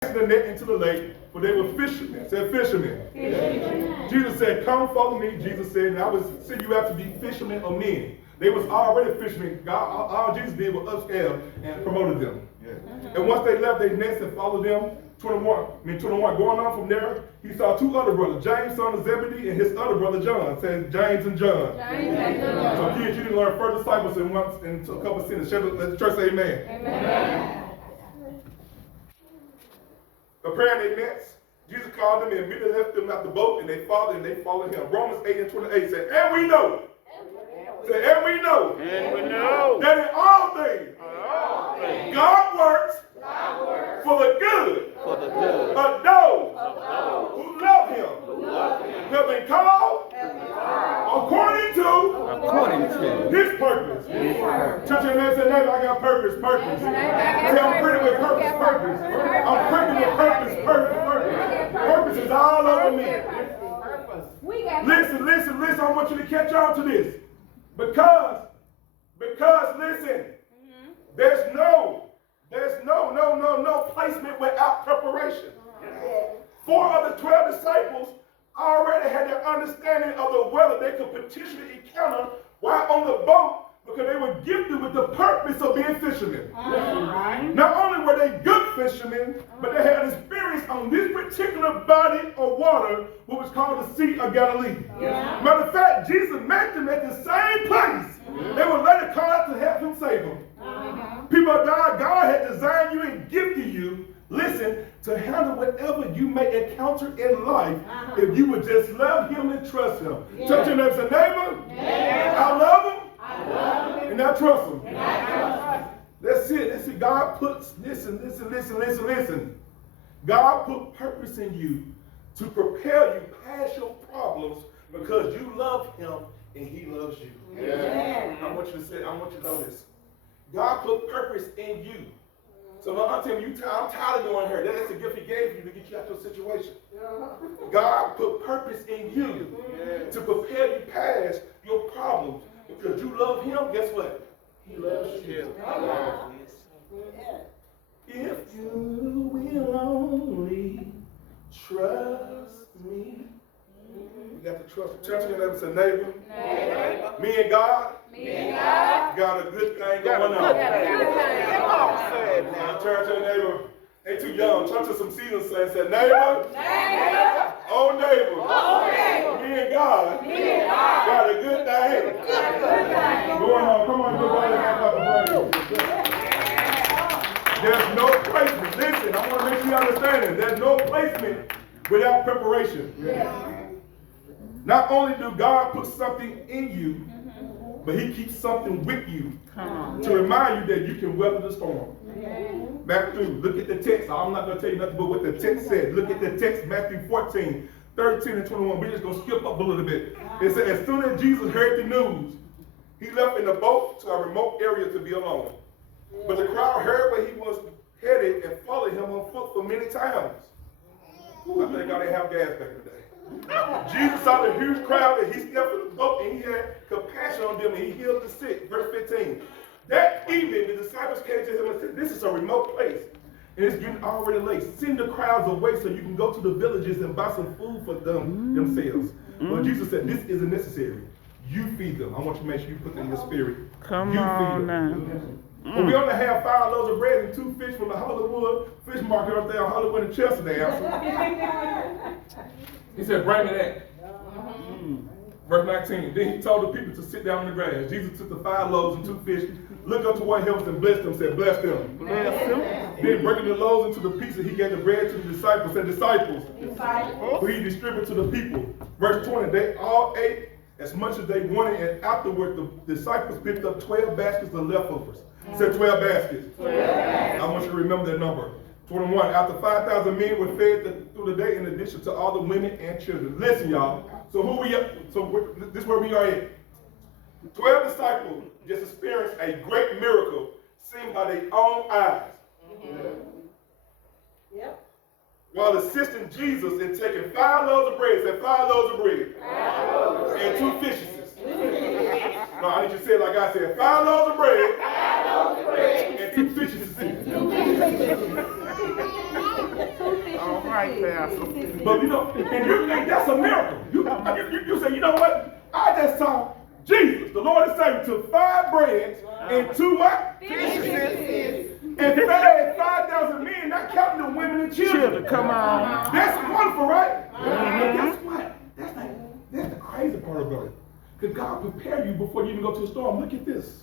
the net into the lake, for they were fishermen. Said fishermen. Jesus said, come follow me. Jesus said, and I will send you out to be fishermen of men. They was already fishermen. God, all Jesus did was upscale and promoted them. And once they left their nets and followed them, 21, going on from there, he saw two other brothers, James, son of Zebedee, and his other brother, John. Says James and John. So kids, you need to learn first disciples in a couple of sentences. Let the church say amen. Amen. Preparing their nets, Jesus called them and immediately left them out the boat, and they followed him. Romans 8:28 said, and we know. And we know that in all things, God works for the good of those who love him, who have been called according to his purpose. Church and man said, neighbor, I got purpose. Say, I'm pretty with purpose. I'm pretty with purpose. Purpose is all over me. Listen, I want you to catch on to this. Because listen, there's no placement without preparation. 4 of the 12 disciples already had their understanding of the weather they could potentially encounter while on the boat, because they were gifted with the purpose of being fishermen. Not only were they good fishermen, but they had experience on this particular body of water, what was called the Sea of Galilee. Matter of fact, Jesus met them at the same place. They were later called out to help him save them. People of God, God had designed you and gifted you, listen, to handle whatever you may encounter in life if you would just love him and trust him. Touch your neighbor, say, neighbor, I love him. And I trust him. That's it. God puts, listen. God put purpose in you to prepare you past your problems because you love him and he loves you. I want you to know this. God put purpose in you. So I'm telling you, I'm tired of going here. That's the gift he gave you to get you out of your situation. God put purpose in you to prepare you past your problems. Because you love him, guess what? He loves you. If you will only trust me. You got to trust. Turn to your neighbor and say, neighbor. Me and God. Got a good thing going on. Turn to the neighbor. They too young. Turn to some seasoned saints and say, neighbor. Oh neighbor. Me and God. Got a good thing. Going on. Come on, everybody. There's no placement. Listen, I want to make you understand it. There's no placement without preparation. Not only do God put something in you, but he keeps something with you to remind you that you can weather the storm. Matthew, look at the text. I'm not going to tell you nothing but what the text said. Look at the text, Matthew 14, 13 and 21. We're just going to skip up a little bit. It said, as soon as Jesus heard the news, he left in the boat to a remote area to be alone. But the crowd heard where he was headed and followed him on foot for many times. I think God didn't have gas back in the day. Jesus saw the huge crowd and he stepped in the boat and he had compassion on them and he healed the sick. Verse 15. That evening the disciples came to him and said, this is a remote place and it's getting already late. Send the crowds away so you can go to the villages and buy some food for themselves. But Jesus said, this isn't necessary. You feed them. I want you to make sure you put that in your spirit. Come on now. But we only have 5 loaves of bread and 2 fish from the Hollywood fish market up there on Hollywood and Chelsea there. He said, bring me that. Verse 19. Then he told the people to sit down on the grass. Jesus took the 5 loaves and 2 fish, looked up toward heaven and blessed them, said, bless them. Then breaking the loaves into the pieces, he gave the bread to the disciples, said, disciples, who he distributed to the people. Verse 20. They all ate as much as they wanted, and afterward the disciples picked up 12 baskets of leftovers. Said 12 baskets. I want you to remember that number. 21. After 5,000 men were fed through the day, in addition to all the women and children. Listen, y'all. So this is where we are at. 12 disciples just experienced a great miracle seen by their own eyes. While assisting Jesus in taking 5 loaves of bread, said 5 loaves of bread, and 2 fishes. No, I need you to say it like I said. 5 loaves of bread, and 2 fishes. right, Pastor. But you know, and you think that's a miracle. You say, you know what? I just saw Jesus, the Lord and Savior, took 5 breads and 2 what? Fishes. And fed 5,000 men, not counting the women and children. Come on. That's wonderful, right? But guess what? That's the crazy part about it. Because God prepared you before you even go to the storm. Look at this.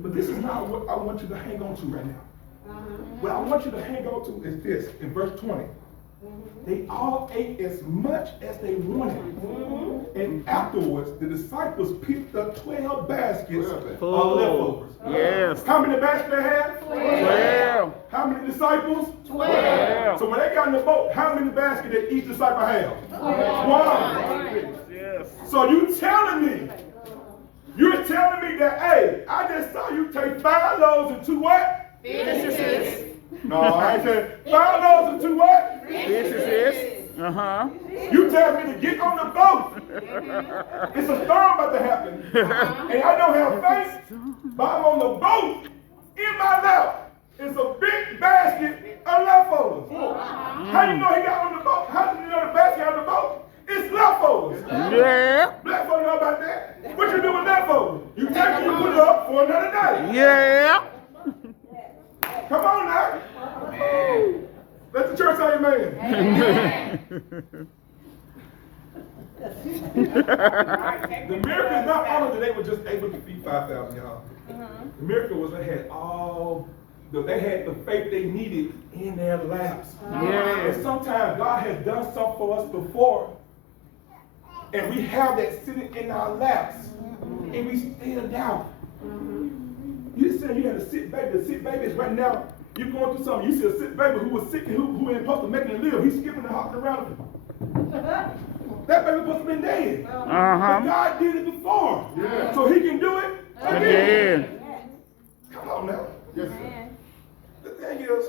But this is not what I want you to hang on to right now. What I want you to hang on to is this, in verse 20. They all ate as much as they wanted. And afterwards, the disciples picked up 12 baskets of leftovers. Yes. How many baskets they had? 12. How many disciples? 12. So when they got in the boat, how many baskets did each disciple have? 1. Yes. So you're telling me that, hey, I just saw you take 5 loaves and 2 what? Fishes. No, I ain't saying 5 loaves and 2 what? Fishes. You tell me to get on the boat. It's a storm about to happen. And I don't have faith, but I'm on the boat. In my lap is a big basket of leftovers. How you know he got on the boat? How did you know the basket on the boat? It's leftovers. Yeah. Black folks know about that. What you do with leftovers? You take it, you put it up for another day. Yeah. Come on now. Let the church say amen. The miracle is not only that they were just able to feed 5,000 y'all. The miracle was they had the faith they needed in their laps. And sometimes God has done something for us before, and we have that sitting in our laps, and we still doubt. You said you had a sick baby. The sick baby is right now. You're going through something. You see a sick baby who was sick and who ain't supposed to make it live. He's skipping and hopping around. That baby supposed to be dead. But God did it before. So he can do it again. Come on now. Yes, sir. The thing is,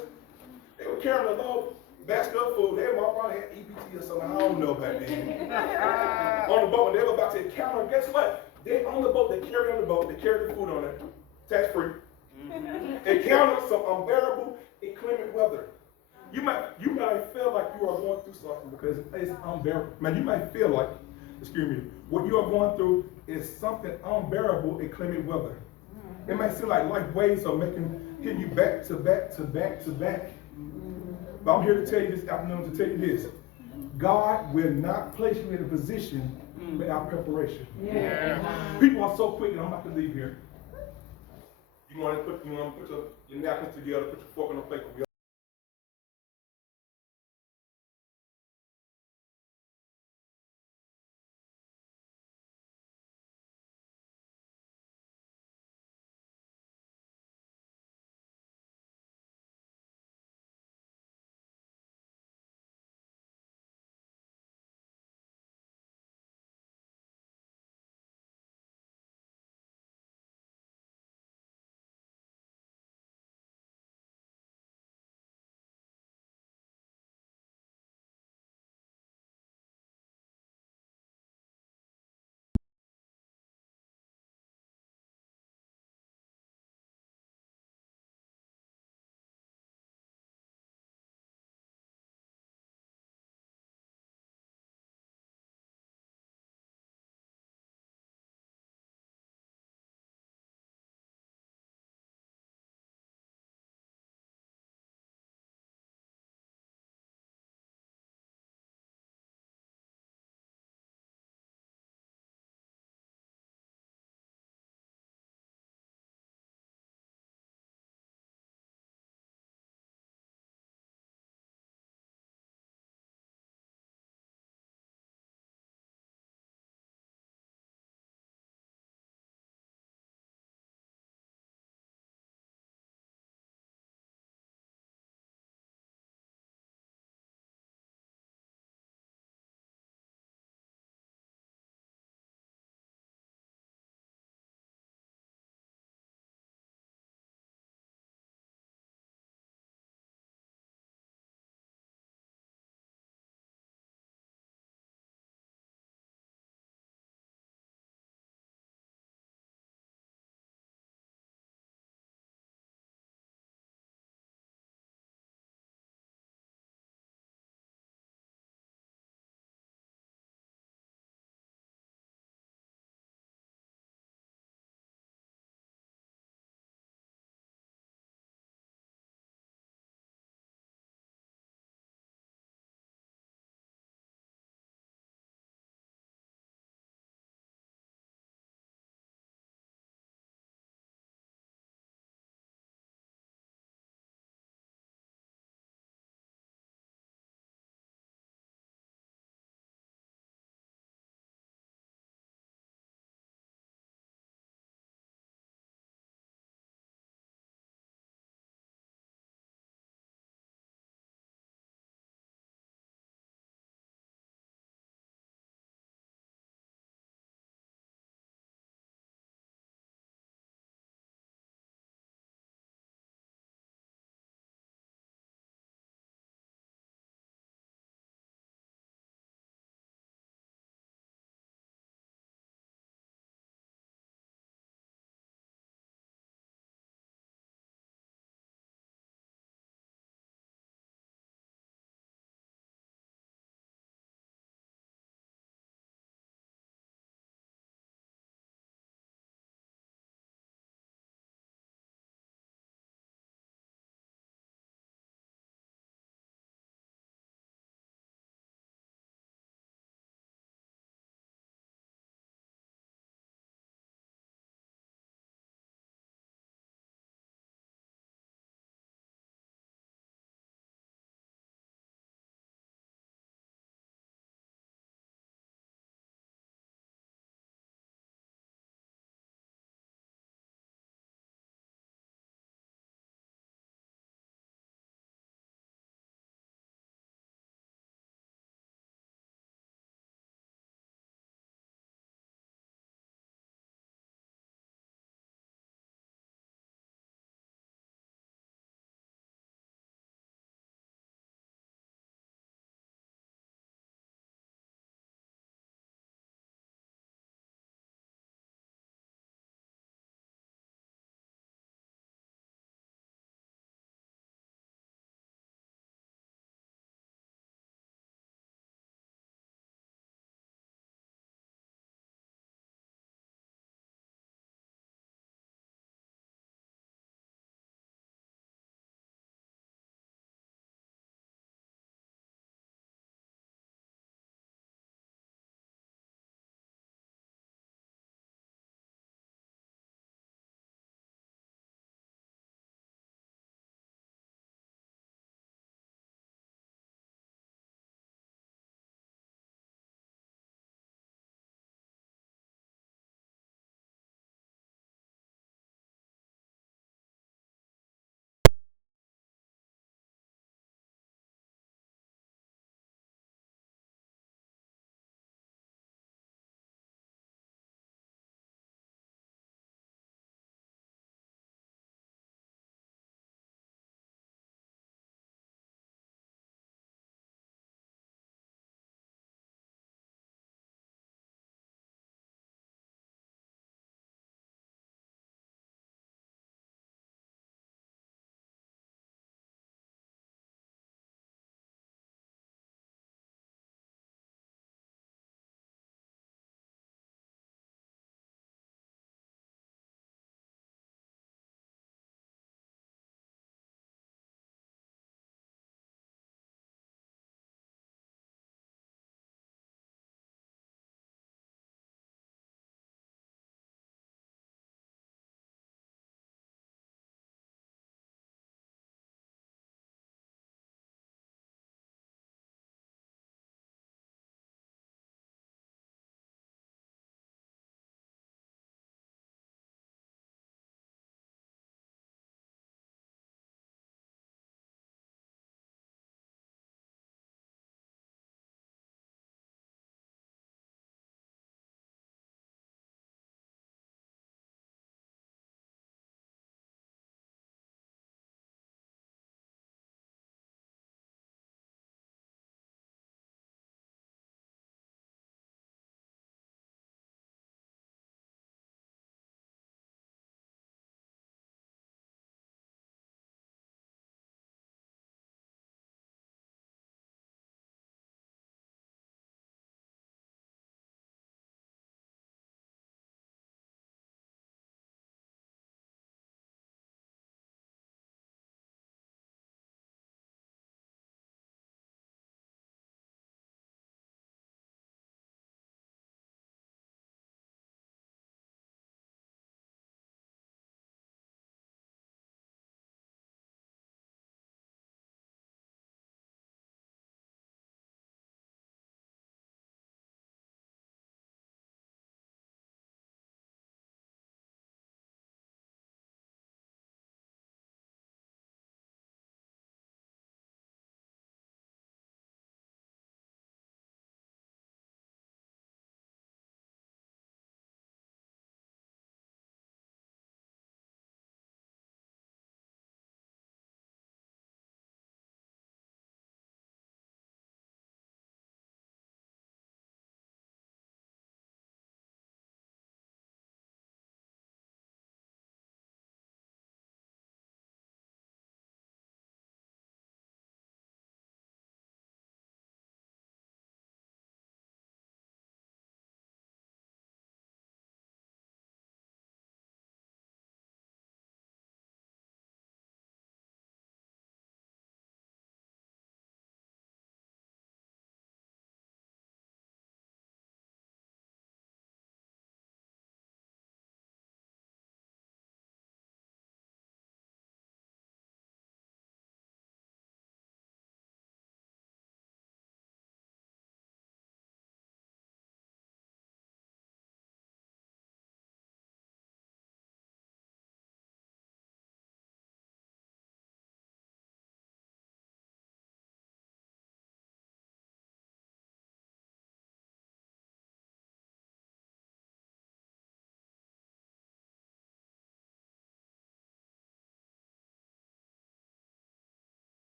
they were carrying a load basket of food. They probably had EBT or something. I don't know about that. On the boat, when they were about to encounter, guess what? They on the boat, they carried on the boat, they carried the food on it. Tax free. Encountered some unbearable, inclement weather. You might feel like you are going through something because it's unbearable. Man, you might feel like, excuse me, what you are going through is something unbearable, inclement weather. It might seem like life waves are hitting you back to back to back to back. But I'm here to tell you this afternoon to tell you this. God will not place you in a position without preparation. People are so quick, and I'm about to leave here. You want to put your napkins together, put your fork on the plate.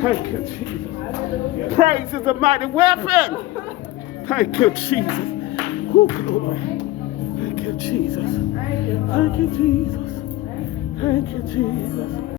Thank you, Jesus. Praise is a mighty weapon. Thank you, Jesus. Who glory. Thank you, Jesus. Thank you, Jesus. Thank you, Jesus.